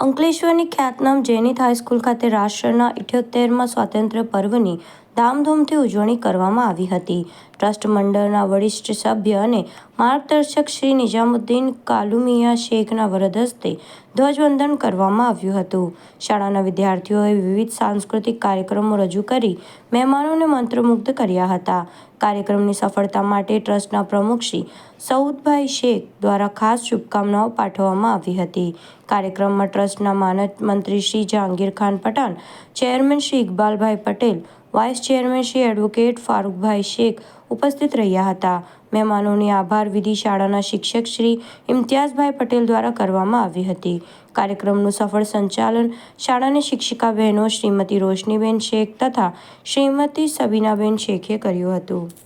અંકલેશ્વરની ખ્યાતનામ જૈનિત હાઈસ્કૂલ ખાતે રાષ્ટ્રના ઇઠ્યોતેરમાં સ્વાતંત્ર્ય પર્વની ધામધૂમથી ઉજવણી કરવામાં આવી હતી. ટ્રસ્ટ મંડળના વરિષ્ઠ સભ્ય અને માર્ગદર્શક શ્રી નિઝામુદ્દીન કાલુમિયા શેખના વરદ હસ્તે ધ્વજવંદન કરવામાં આવ્યું હતું. શાળાના વિદ્યાર્થીઓએ વિવિધ સાંસ્કૃતિક કાર્યક્રમો રજૂ કરી મહેમાનોને મંત્રમુગ્ધ કર્યા હતા. કાર્યક્રમની સફળતા માટે ટ્રસ્ટના પ્રમુખ શ્રી સૌદભાઈ શેખ દ્વારા ખાસ શુભકામનાઓ પાઠવવામાં આવી હતી. કાર્યક્રમમાં ટ્રસ્ટના માનદ મંત્રી શ્રી જહાંગીર ખાન પઠાણ, ચેરમેન શ્રી ઇકબાલભાઈ Patel vice chairman Shri advocate ફારૂકભાઈ શેખ ઉપસ્થિત રહ્યા હતા. મહેમાનોની આભાર વિધિ શાળાના શિક્ષક શ્રી ઇમ્તિયાઝભાઈ પટેલ દ્વારા કરવામાં આવી હતી. કાર્યક્રમનું સફળ સંચાલન શાળાની શિક્ષિકા બહેનો શ્રીમતી રોશનીબેન શેખ તથા શ્રીમતી સબીનાબેન શેખે કર્યું હતું.